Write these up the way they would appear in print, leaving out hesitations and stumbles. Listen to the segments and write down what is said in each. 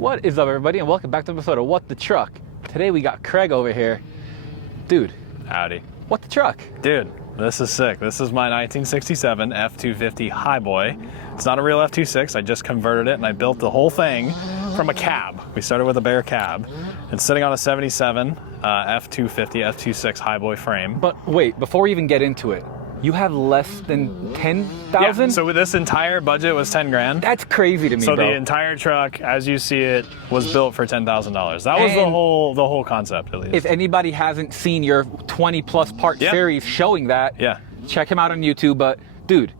What is up, everybody, and welcome back to an episode of What the Truck. Today we got Craig over here. Dude. Howdy. What the truck? Dude, this is sick. This is my 1967 F250 Highboy. It's not a real F26. I just converted it and I built the whole thing from a cab. We started with a bare cab and sitting on a 77 F250 F26 Highboy frame. But wait, before we even get into it, you have less than 10,000? Yeah, so with this entire budget was 10 grand. That's crazy to me, so bro. The entire truck, as you see it, was built for $10,000. That was the whole concept, at least. If anybody hasn't seen your 20 plus part series showing that, check him out on YouTube. But dude,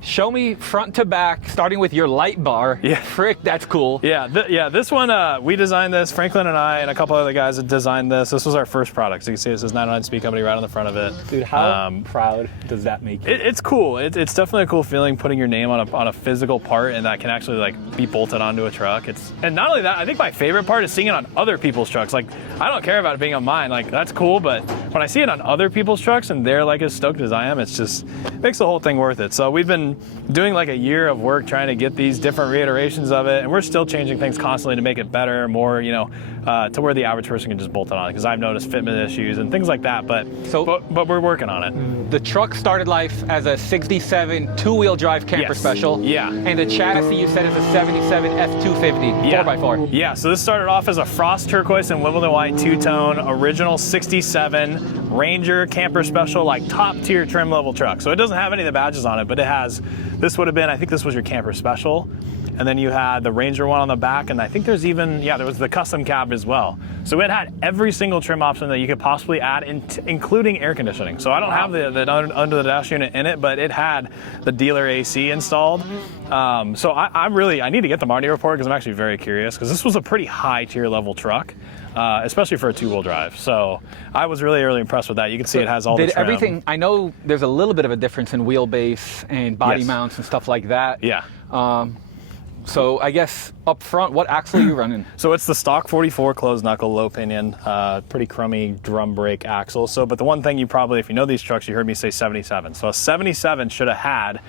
show me front to back, starting with your light bar. Yeah. Frick, that's cool. Yeah, this one, we designed this. Franklin and I and a couple other guys had designed this. This was our first product. So you can see this is 909 Speed Company right on the front of it. Dude, how proud does that make you? It's cool. It's definitely a cool feeling putting your name on a physical part and that can actually like be bolted onto a truck. And not only that, I think my favorite part is seeing it on other people's trucks. Like, I don't care about it being on mine. Like, that's cool, but when I see it on other people's trucks and they're like as stoked as I am, it makes the whole thing worth it. So we've been doing like a year of work trying to get these different reiterations of it, and we're still changing things constantly to make it better, more, to where the average person can just bolt it on, because I've noticed fitment issues and things like that, but we're working on it. The truck started life as a 67 two-wheel drive camper special. Yeah. And the chassis you said is a 77 F250 4x4. Yeah, so this started off as a frost turquoise and Wimbledon white two-tone, original 67 Ranger camper special, like top tier trim level truck. So it doesn't have any of the badges on it, but it has, this would have been, I think this was your camper special. And then you had the Ranger one on the back, and I think there's even, there was the custom cab as well. So it had every single trim option that you could possibly add, including air conditioning. So I don't have the under the dash unit in it, but it had the dealer AC installed. So I need to get the Marty report because I'm actually very curious, because this was a pretty high tier level truck, especially for a two-wheel drive. So I was really impressed with that. You can see it has all the trim. Everything, I know there's a little bit of a difference in wheelbase and body mounts and stuff like that. Yeah. So I guess up front, what axle are you running? So it's the stock 44 closed knuckle low pinion, pretty crummy drum brake axle. But the one thing you probably, if you know these trucks, you heard me say 77. So a 77 should have had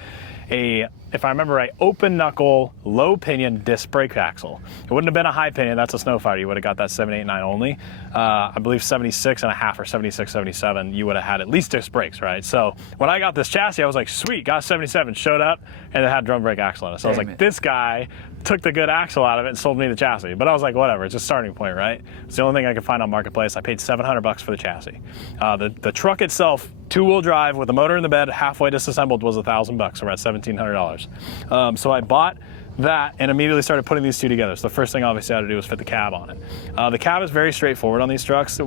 a, if I remember right, open knuckle low pinion disc brake axle. It wouldn't have been a high pinion, that's a Snowfighter. You would have got that 789 only. I believe 76 and a half or 76, 77, you would have had at least disc brakes, right? So when I got this chassis, I was like, sweet, got 77, showed up, and it had drum brake axle on it. So I was like, this guy took the good axle out of it and sold me the chassis. But I was like, whatever, it's a starting point, right? It's the only thing I could find on Marketplace. I paid $700 for the chassis. The truck itself, two-wheel drive with the motor in the bed, halfway disassembled, was $1,000, so we're at $1,700. So I bought that and immediately started putting these two together. So the first thing obviously I had to do was fit the cab on it. The cab is very straightforward on these trucks.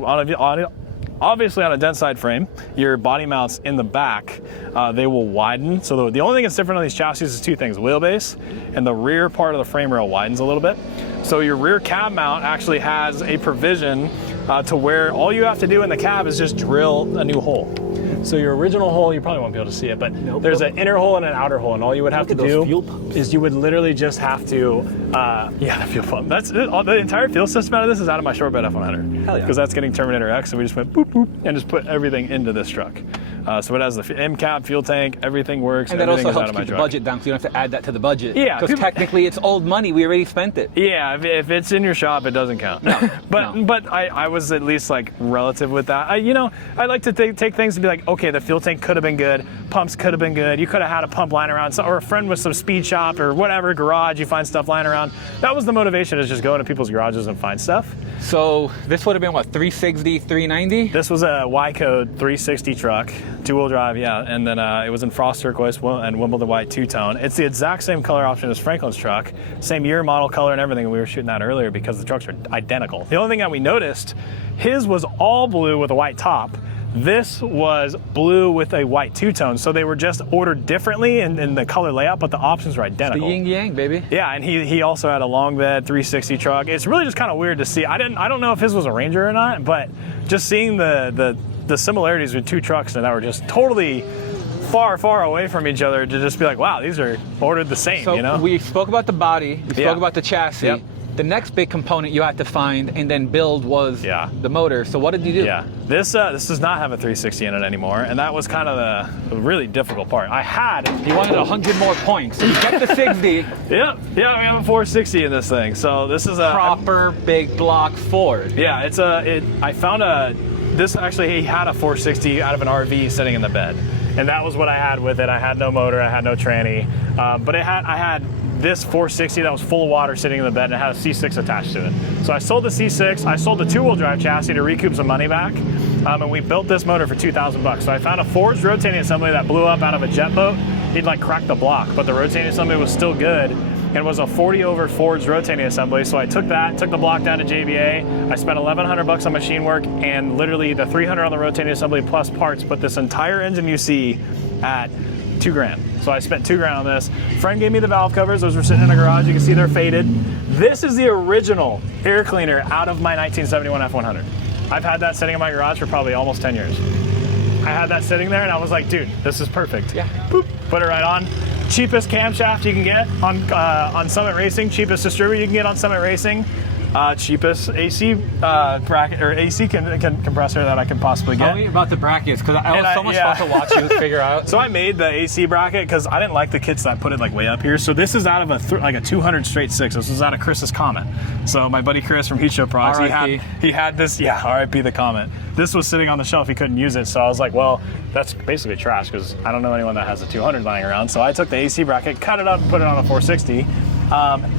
Obviously on a dent side frame, your body mounts in the back, they will widen. So the only thing that's different on these chassis is two things: wheelbase and the rear part of the frame rail widens a little bit. So your rear cab mount actually has a provision to where all you have to do in the cab is just drill a new hole. So your original hole, you probably won't be able to see it, but there's an inner hole and an outer hole, and all you would have to do is you would literally just have to, the fuel pump. That's the entire fuel system out of this is out of my short bed F100. Hell yeah. Because that's getting Terminator X, so we just went boop, boop, and just put everything into this truck. So it has the M cap, fuel tank, everything works. And that also helps keep the budget down, so you don't have to add that to the budget. Yeah. Because technically it's old money, we already spent it. Yeah, if it's in your shop, it doesn't count. No. But I was at least like relative with that. I like to take things and be like, okay, the fuel tank could have been good, pumps could have been good, you could have had a pump lying around, or a friend with some speed shop or whatever, garage, you find stuff lying around. That was the motivation, is just go into people's garages and find stuff. So this would have been what, 360, 390? This was a Y-code 360 truck, two-wheel drive, and then it was in frost turquoise and Wimbledon white two-tone. It's the exact same color option as Franklin's truck, same year, model, color, and everything. We were shooting that earlier because the trucks are identical. The only thing that we noticed, his was all blue with a white top. This was blue with a white two-tone, so they were just ordered differently in the color layout, but the options were identical. The yin yang, baby. Yeah, and he also had a long bed 360 truck. It's really just kind of weird to see. I don't know if his was a Ranger or not, but just seeing the similarities with two trucks that were just totally far away from each other, to just be like, wow, these are ordered the same. So we spoke about the body, we spoke about the chassis. Yep. The next big component you had to find and then build was the motor. So what did you do? Yeah, this does not have a 360 in it anymore, and that was kind of the really difficult part. You wanted 100 more points. So you get the 60. Yep, we have a 460 in this thing. So this is a proper big block Ford. Yeah, I found this actually, he had a 460 out of an RV sitting in the bed. And that was what I had with it. I had no motor, I had no tranny, but I had this 460 that was full of water sitting in the bed, and it had a C6 attached to it. So I sold the C6, I sold the 2-wheel drive chassis to recoup some money back, and we built this motor for $2,000. So I found a Ford's rotating assembly that blew up out of a jet boat. He'd like cracked the block, but the rotating assembly was still good, and it was a 40 over Ford's rotating assembly. So I took that, took the block down to JBA. I spent $1,100 on machine work, and literally the $300 on the rotating assembly plus parts put this entire engine you see at $2,000. So I spent $2,000 on this. Friend gave me the valve covers. Those were sitting in the garage. You can see they're faded. This is the original air cleaner out of my 1971 F100. I've had that sitting in my garage for probably almost 10 years. I had that sitting there and I was like, dude, this is perfect. Yeah. Boop, put it right on. Cheapest camshaft you can get on Summit Racing. Cheapest distributor you can get on Summit Racing. Cheapest AC bracket or AC compressor that I can possibly get. Tell me about the brackets, because it was so much fun to watch you figure out. So I made the AC bracket because I didn't like the kits that put it like way up here. So this is out of a 200 straight 6. This was out of Chris's Comet. So my buddy Chris from Heat Show Products, he had this. Yeah, RIP the Comet. This was sitting on the shelf. He couldn't use it. So I was like, well, that's basically trash because I don't know anyone that has a 200 lying around. So I took the AC bracket, cut it up, put it on a 460,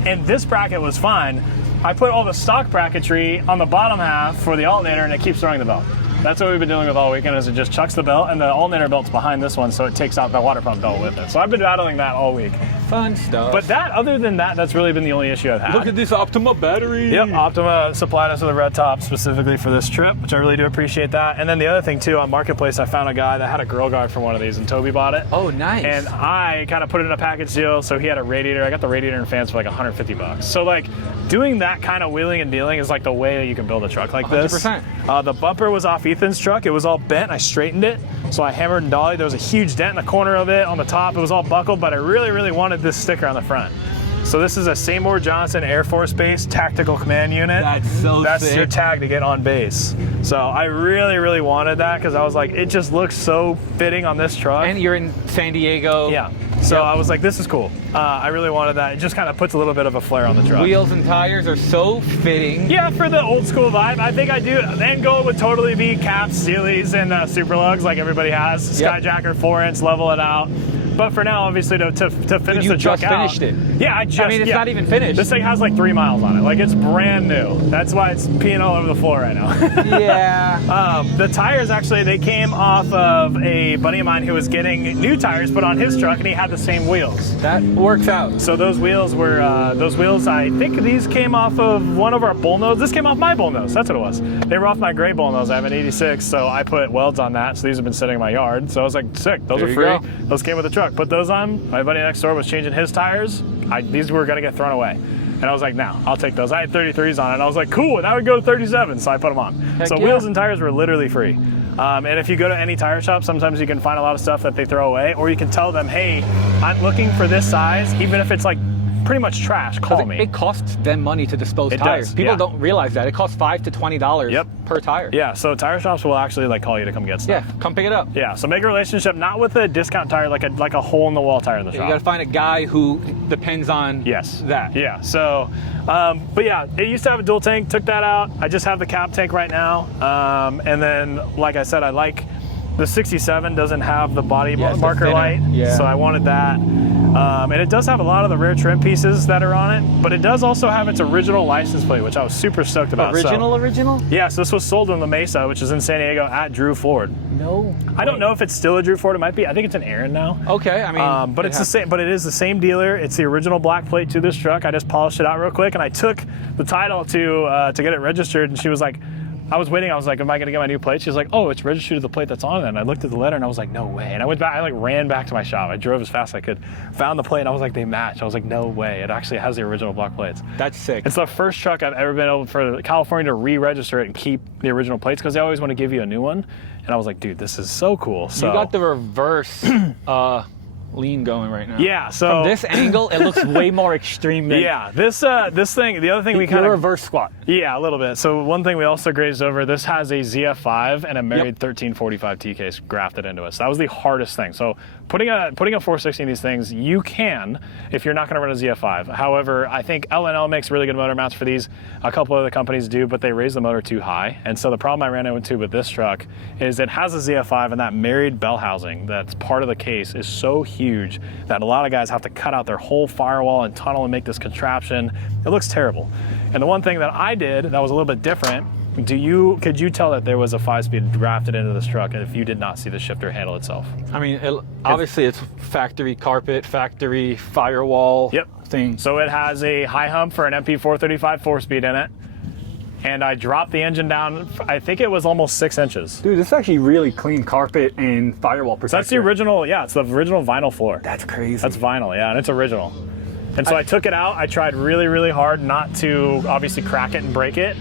and this bracket was fine. I put all the stock bracketry on the bottom half for the alternator, and it keeps throwing the belt. That's what we've been dealing with all weekend, is it just chucks the belt, and the alternator belt's behind this one, so it takes out the water pump belt with it. So I've been battling that all week. Fun stuff. But other than that, that's really been the only issue I've had. Look at this Optima battery. Yep, Optima supplied us with a red top specifically for this trip, which I really do appreciate that. And then the other thing too, on Marketplace, I found a guy that had a grill guard for one of these, and Toby bought it. Oh, nice. And I kind of put it in a package deal, so he had a radiator. I got the radiator and fans for like $150. So like, doing that kind of wheeling and dealing is like the way that you can build a truck like 100%. This. The bumper was off Ethan's truck. It was all bent. I straightened it. So I hammered and dollied. There was a huge dent in the corner of it on the top. It was all buckled, but I really, really wanted this sticker on the front. So this is a Seymour Johnson Air Force Base Tactical Command Unit. That's sick. Your tag to get on base. So I really, really wanted that because I was like, it just looks so fitting on this truck. And you're in San Diego. Yeah. So I was like, this is cool. I really wanted that. It just kind of puts a little bit of a flair on the truck. Wheels and tires are so fitting. Yeah, for the old school vibe, I think I do. End goal would totally be caps, Steelies, and super lugs like everybody has. Skyjacker 4-inch, level it out. But for now, obviously, to finish the truck out. You just finished it. Yeah, I mean, it's not even finished. This thing has like 3 miles on it. Like, it's brand new. That's why it's peeing all over the floor right now. Yeah. The tires, actually, they came off of a buddy of mine who was getting new tires put on his truck, and he had the same wheels. That works out. So those wheels were, I think these came off of one of our bullnose. This came off my bullnose. That's what it was. They were off my gray bullnose. I have an 86, so I put welds on that. So these have been sitting in my yard. So I was like, sick. Those are free. Those came with the truck. Put those on. My buddy next door was changing his tires. These were going to get thrown away. And I was like, no, I'll take those. I had 33s on it. And I was like, cool, that would go to 37. So I put them on. Wheels and tires were literally free. And if you go to any tire shop, sometimes you can find a lot of stuff that they throw away, or you can tell them, hey, I'm looking for this size, even if it's like pretty much trash, call me. It costs them money to dispose tires. People don't realize that. It costs $5 to $20 per tire. Yeah, so tire shops will actually like call you to come get stuff. Yeah, come pick it up. Yeah, so make a relationship, not with a discount tire, like a hole-in-the-wall tire in the shop. You gotta find a guy who depends on that. Yeah, so, but yeah, it used to have a dual tank, took that out. I just have the cap tank right now. And then, like I said, I like the 67 doesn't have the body marker light, so I wanted that. And it does have a lot of the rare trim pieces that are on it, but it does also have its original license plate, which I was super stoked about. Original? Yes, this was sold in La Mesa, which is in San Diego, at Drew Ford. No. I don't know if it's still a Drew Ford. It might be. I think it's an Aaron now. Okay, I mean, but it's the same. But it is the same dealer. It's the original black plate to this truck. I just polished it out real quick, and I took the title to get it registered, and she was like, I was waiting. I was like, am I going to get my new plate? She was like, oh, it's registered to the plate that's on it. And I looked at the letter and I was like, no way. And I went back, I like ran back to my shop. I drove as fast as I could, found the plate, and I was like, they match. I was like, no way. It actually has the original block plates. That's sick. It's the first truck I've ever been able for California to re-register it and keep the original plates, because they always want to give you a new one. And I was like, dude, this is so cool. So you got the reverse lean going right now. Yeah, so from this angle, it looks way more extreme than this thing, the other thing we kind of reverse squat. Yeah, a little bit. So one thing we also grazed over, this has a ZF5 and a married 1345 T case grafted into it. So that was the hardest thing. So putting a 460 in these things, you can if you're not going to run a ZF5. However, I think L&L makes really good motor mounts for these. A couple other companies do, but they raise the motor too high. And so the problem I ran into with this truck is it has a ZF5, and that married bell housing that's part of the case is so huge that a lot of guys have to cut out their whole firewall and tunnel and make this contraption. It looks terrible. And the one thing that I did that was a little bit different, could you tell that there was a 5-speed drafted into this truck if you did not see the shifter handle itself? I mean, obviously it's factory carpet, factory firewall thing. So it has a high hump for an MP435 4-speed in it. And I dropped the engine down, I think it was almost 6 inches. Dude, this is actually really clean carpet and firewall protector. So that's the original, it's the original vinyl floor. That's crazy. That's vinyl, and it's original. And so I took it out. I tried really, really hard not to obviously crack it and break it.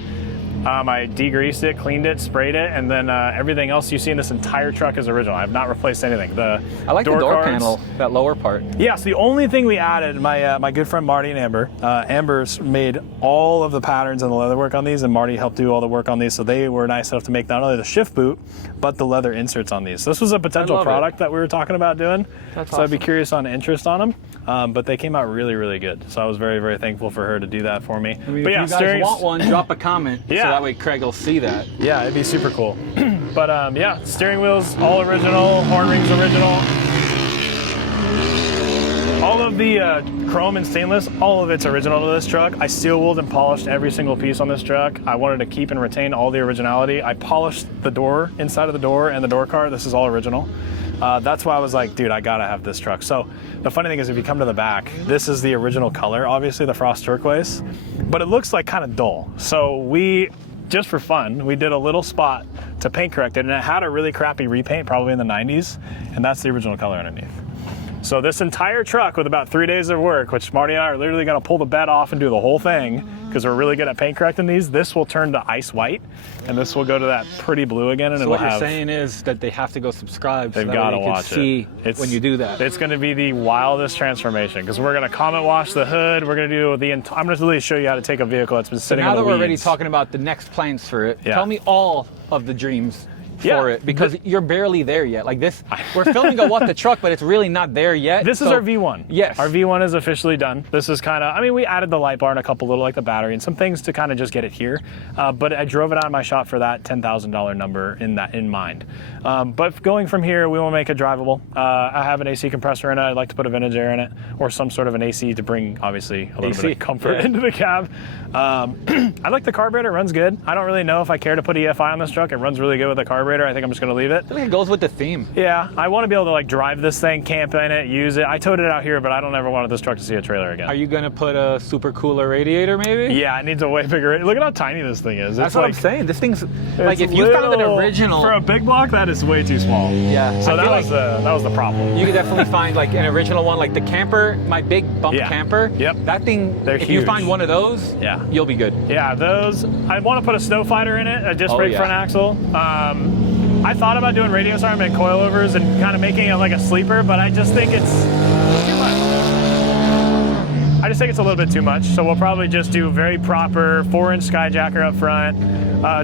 I degreased it, cleaned it, sprayed it, and then everything else you see in this entire truck is original. I have not replaced anything. I like the door panel, that lower part. Yeah, so the only thing we added, my good friend Marty and Amber, Amber's made all of the patterns and the leather work on these, and Marty helped do all the work on these, so they were nice enough to make not only the shift boot, but the leather inserts on these. So this was a potential product that we were talking about doing. That's awesome. I'd be curious on interest on them, but they came out really, really good. So I was very, very thankful for her to do that for me. I mean, if you guys want one, drop a comment. Yeah. So that way Craig will see that. Yeah, it'd be super cool. But yeah, steering wheel's all original, horn rings original. All of the chrome and stainless, all of it's original to this truck. I steel wooled and polished every single piece on this truck. I wanted to keep and retain all the originality. I polished the door, inside of the door, and the door car. This is all original. That's why I was like, dude, I gotta have this truck. So the funny thing is, if you come to the back, this is the original color, obviously the frost turquoise, but it looks like kind of dull. So we, just for fun, we did a little spot to paint correct it, and it had a really crappy repaint, probably in the 90s, and that's the original color underneath. So this entire truck with about 3 days of work, which Marty and I are literally gonna pull the bed off and do the whole thing, because we're really good at paint correcting these, this will turn to ice white, and this will go to that pretty blue again, and so it'll what have... you're saying is that they have to go subscribe so They've that got way to they can watch see when you do that. It's gonna be the wildest transformation, because we're gonna comment wash the hood, we're gonna do the... I'm gonna really show you how to take a vehicle that's been sitting now on the that we're weeds. already talking about the next plans for it, tell me all of the dreams for it, because you're barely there yet. Like this, we're filming a What the Truck, but it's really not there yet. This is our V1. Yes. Our V1 is officially done. This is kind of, I mean, we added the light bar and a couple little, like the battery and some things to kind of just get it here. But I drove it out of my shop for that $10,000 number in mind. But going from here, we want to make it drivable. I have an AC compressor in it. I'd like to put a vintage air in it, or some sort of an AC to bring, obviously, a little bit of comfort into the cab. I like the carburetor. It runs good. I don't really know if I care to put EFI on this truck. It runs really good with the carburetor. I think I'm just going to leave it. I think it goes with the theme. Yeah, I want to be able to like drive this thing, camp in it, use it. I towed it out here, but I don't ever want this truck to see a trailer again. Are you going to put a super cooler radiator maybe? Yeah, it needs a way bigger. Look at how tiny this thing is. That's what I'm saying. This thing's like, if you found an original for a big block, that is way too small. Yeah. So that was the problem. You could definitely find like an original one, like the camper, my big bump camper. Yep. That thing. They're if huge. you find one of those, you'll be good. Yeah, those. I want to put a snow fighter in it, a disc brake front axle. I thought about doing radius arm and coilovers and kind of making it like a sleeper, but I just think it's too much. I just think it's a little bit too much. So we'll probably just do very proper 4-inch skyjacker up front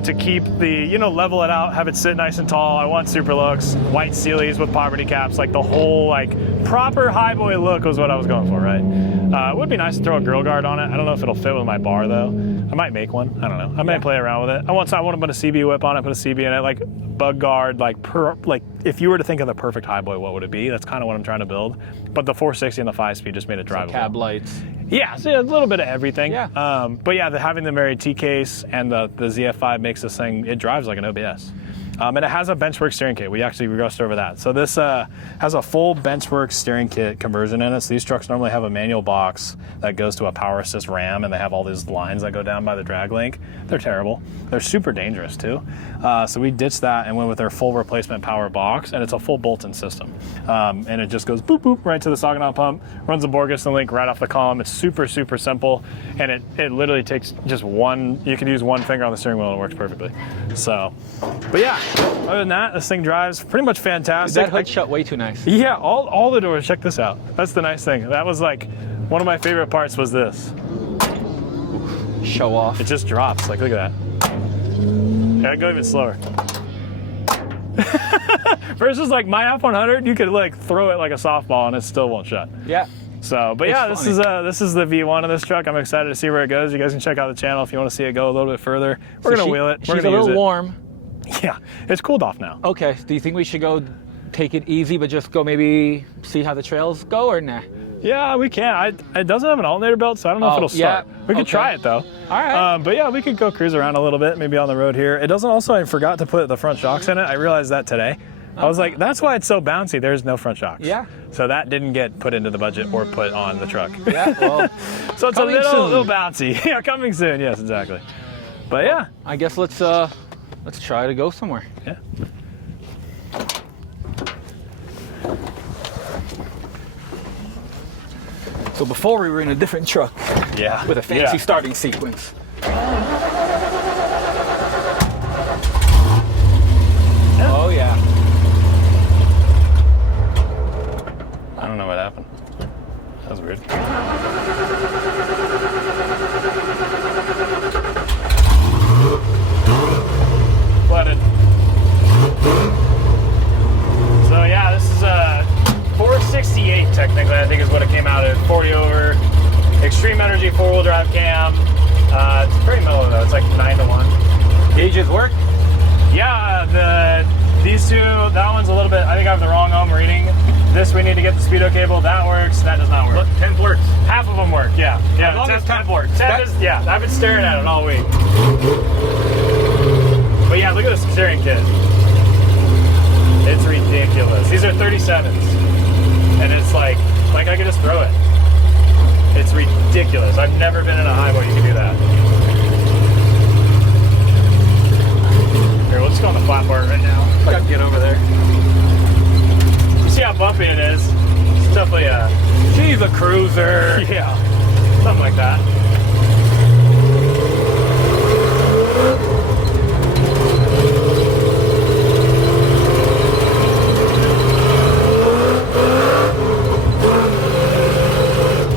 to keep the, level it out, have it sit nice and tall. I want super looks, white Sealies with poverty caps, like the whole proper highboy look was what I was going for, right? It would be nice to throw a grill guard on it. I don't know if it'll fit with my bar though. I might make one. I don't know. I might play around with it. I want to put a CB whip on it, put a CB in it, like bug guard, if you were to think of the perfect highboy, what would it be? That's kind of what I'm trying to build. But the 460 and the 5-speed just made it drivable. Cab lights. Yeah, so a little bit of everything. Yeah. But yeah, having the married T case and the ZF5 makes this thing, it drives like an OBS. And it has a benchwork steering kit. We regressed over that. So this has a full benchwork steering kit conversion in it. So these trucks normally have a manual box that goes to a power assist ram, and they have all these lines that go down by the drag link. They're terrible. They're super dangerous too. So we ditched that and went with their full replacement power box, and it's a full bolt-in system. And it just goes boop, boop, right to the Saginaw pump, runs the Borgesson link right off the column. It's super, super simple, and it literally takes just you can use one finger on the steering wheel and it works perfectly. So, but yeah, Other than that, this thing drives pretty much fantastic. That hood shut way too nice. Yeah, all the doors. Check this out. That's the nice thing. That was like one of my favorite parts was this. Show off. It just drops. Like, look at that. Yeah, I'd go even slower. Versus like my F100, you could like throw it like a softball and it still won't shut. Yeah. So, but yeah, this is the V1 of this truck. I'm excited to see where it goes. You guys can check out the channel if you want to see it go a little bit further. We're gonna wheel it. We're She's gonna a little use it. warm. Yeah, it's cooled off now. Okay. Do you think we should go take it easy, but just go maybe see how the trails go, or nah? Yeah, we can. It doesn't have an alternator belt, so I don't know if it'll start. We could try it though. All right. But yeah, we could go cruise around a little bit, maybe on the road here. It doesn't also, I forgot to put the front shocks in it. I realized that today. I was like, that's why it's so bouncy. There's no front shocks. Yeah. So that didn't get put into the budget or put on the truck. Yeah, well, so it's a little bouncy. Yeah, coming soon. Yes, exactly. But yeah. I guess let's try to go somewhere. Yeah. So before we were in a different truck. Yeah. With a fancy starting sequence. Oh yeah. I don't know what happened. That was weird. Flooded. So yeah, this is a 468 technically, I think is what it came out at. 40 over, extreme energy 4-wheel drive cam. It's pretty mellow though, it's like 9 to 1. Gauges work? Yeah, these two, that one's a little bit, I think I have the wrong ohm reading. This we need to get the speedo cable, that works, that does not work. Look, temp works. Half of them work, yeah. Yeah, as long as temp works. Yeah, I've been staring at it all week. But yeah, look at the steering kit. It's ridiculous. These are 37s. And it's like I could just throw it. It's ridiculous. I've never been in a highway you can do that. Here, we'll just go on the flat part right now. I can get over there. You see how bumpy it is? It's definitely a... She's a cruiser. Yeah, something like that.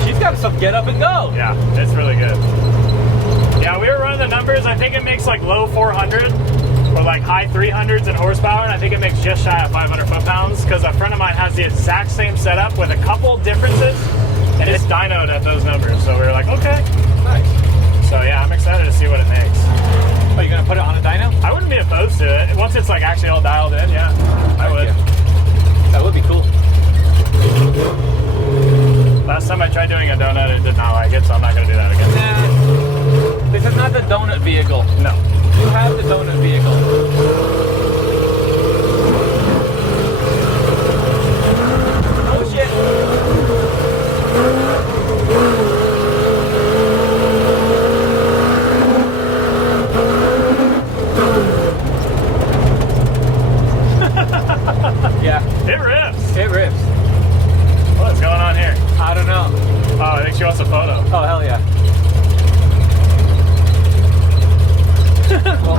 She's got some get up and go. Yeah, it's really good. Yeah, we were running the numbers. I think it makes like low 400 or like high 300s in horsepower, and I think it makes just shy of 500 foot-pounds because a friend of mine has the exact same setup with a couple differences, and it's dynoed at those numbers. So we were like, okay. Nice. So yeah, I'm excited to see what it makes. Are you going to put it on a dyno? I wouldn't be opposed to it. Once it's like actually all dialed in, yeah, I would. Yeah. That would be cool. Last time I tried doing a donut, it did not like it, so I'm not going to do that again. Nah, this is not the donut vehicle. No. You have the donut vehicle. Oh shit. Yeah. It rips. It rips. What's going on here? I don't know. Oh, I think she wants a photo. Oh, hell yeah. Well,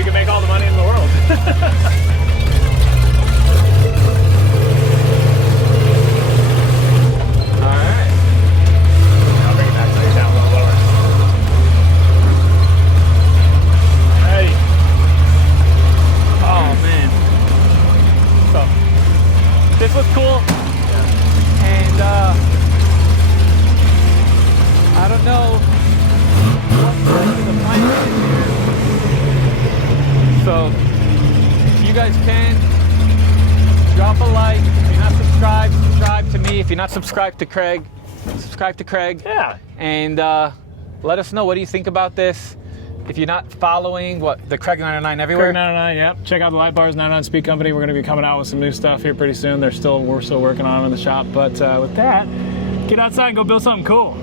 you can make all the money in the world. Alright. I'll bring it back so you're down a little lower. Hey. Oh man. So this was cool. And I don't know what the plan is here. So if you guys can drop a like. If you're not subscribed, subscribe to me. If you're not subscribed to Craig, subscribe to Craig. Yeah. And let us know, what do you think about this? If you're not following, the Craig 909 everywhere? Craig 909, yep. Check out the Light Bars 909 Speed Company. We're going to be coming out with some new stuff here pretty soon. We're still working on them in the shop. But with that, get outside and go build something cool.